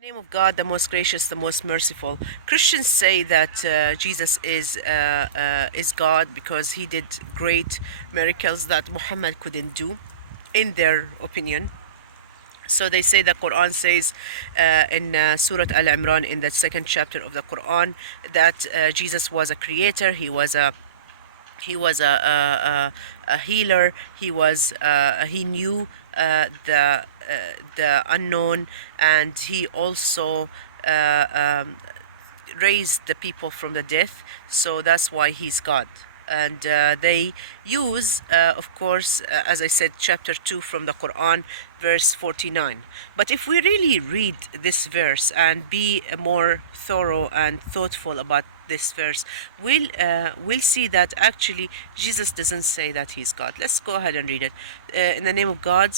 In the name of God, the most gracious, the most merciful. Christians say that Jesus is God because he did great miracles that Muhammad couldn't do, in their opinion. So they say the Quran says in Surah Al-Imran, in the second chapter of the Quran, that Jesus was a creator. He was a healer. He knew the unknown, and he also uh, um, raised the people from the death. So that's why he's God. And they use, of course, as I said, chapter 2 from the Quran, verse 49. But if we really read this verse and be more thorough and thoughtful about this verse, we'll see that actually Jesus doesn't say that he's God. Let's go ahead and read it. In the name of God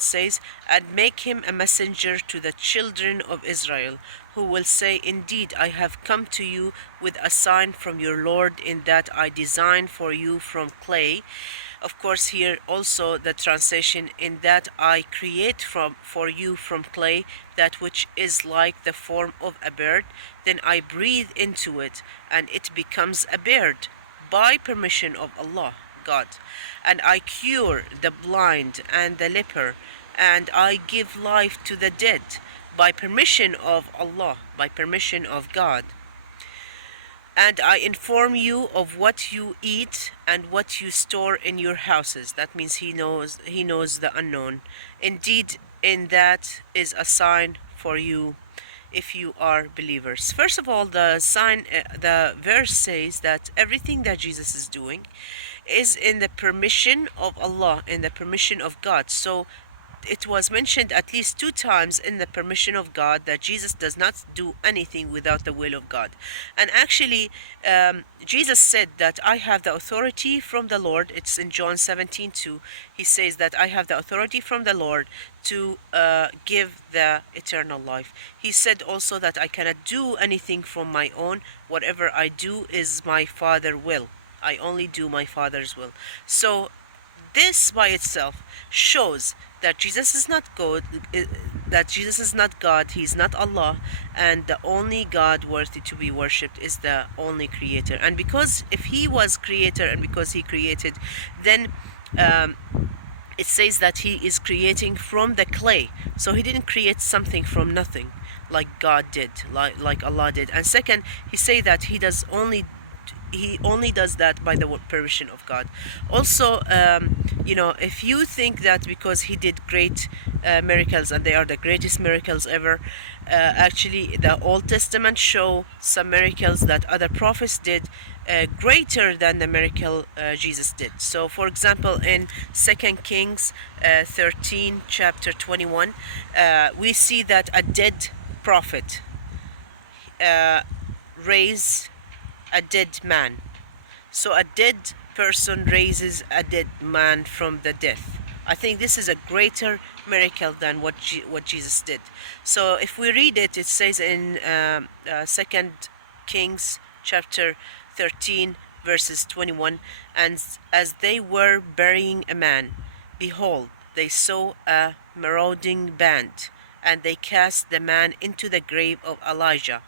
says, "And make him a messenger to the children of Israel, who will say, Indeed, I have come to you with a sign from your Lord, in that I designed for you from clay." Of course, here also the translation, "In that I create for you from clay that which is like the form of a bird, then I breathe into it, and it becomes a bird, by permission of Allah, God. And I cure the blind and the leper, and I give life to the dead, by permission of Allah, by permission of God. And I inform you of what you eat and what you store in your houses." That means he knows the unknown. "Indeed, in that is a sign for you, if you are believers." First of all, the verse says that everything that Jesus is doing is in the permission of Allah, in the permission of God. So it was mentioned at least 2 times in the permission of God that Jesus does not do anything without the will of God. And actually, Jesus said that I have the authority from the Lord. It's in John 17:2. He says that I have the authority from the Lord to give the eternal life. He said also that I cannot do anything from my own. Whatever I do is my Father's will. I only do my Father's will. So this by itself shows that Jesus is not God, he's not Allah, and the only God worthy to be worshipped is the only creator. And because if he was creator and because he created, then it says that he is creating from the clay. So he didn't create something from nothing like God did, like Allah did. And second, he say that he only does that by the permission of God. Also, if you think that because he did great miracles, and they are the greatest miracles ever, actually the Old Testament show some miracles that other prophets did greater than the miracle Jesus did. So for example, in 2 Kings 13 chapter 21, we see that a dead prophet raised a dead man. So a dead person raises a dead man from the death. I think this is a greater miracle than what Jesus did. So if we read it, it says in 2 Kings chapter 13 verses 21, "And as they were burying a man, behold, they saw a marauding band, and they cast the man into the grave of Elijah.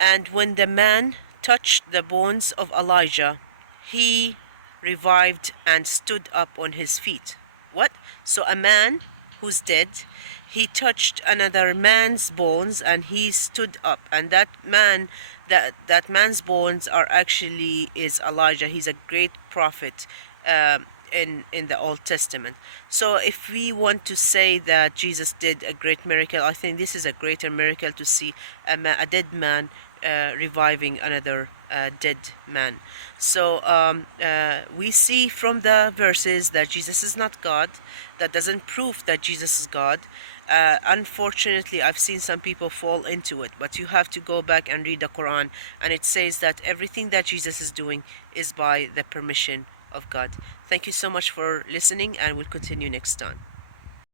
And when the man touched the bones of Elijah, he revived and stood up on his feet." What? So a man who's dead, he touched another man's bones and he stood up. And that man's bones is Elijah. He's a great prophet in the Old Testament. So if we want to say that Jesus did a great miracle, I think this is a greater miracle, to see a dead man reviving another dead man. So we see from the verses that Jesus is not God. That doesn't prove that Jesus is God. Unfortunately, I've seen some people fall into it, but you have to go back and read the Quran, and it says that everything that Jesus is doing is by the permission of God. Thank you so much for listening, and we'll continue next time.